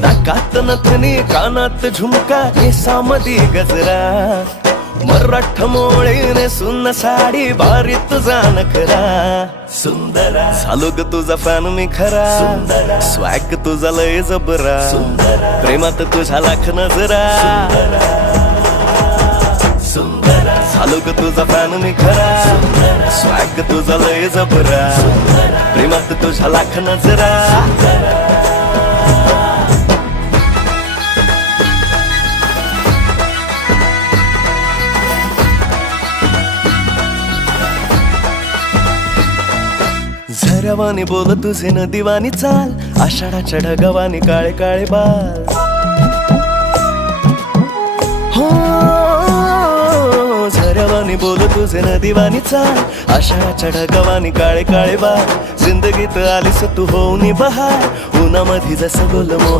नाकात नथनी कानात झुमका केसामधी गजरा मराठ मोळीने सुन्न साडी भारी तुझा नखरा सुंदरा झालो ग तुझा फॅन मी खरा स्वॅग तुझा लय जबरा प्रेमात तुझ्या लाख नजरा झालो ग तुझा फॅन मी खरा स्वॅग तुझा लय जबरा प्रेमात तुझ्या लाख नजरा झरवानी बोल तुझे नदीवानी चाल आषाढाच्या ढगावानी काळे काळे बाल हो झरवानी बोल तुझे नदीवानी चाल आषाढाच्या ढगावानी काळे काळे बाल जिंदगीत आलीस तू होऊनी बहार उन्हामध्ये जसं बोल मोह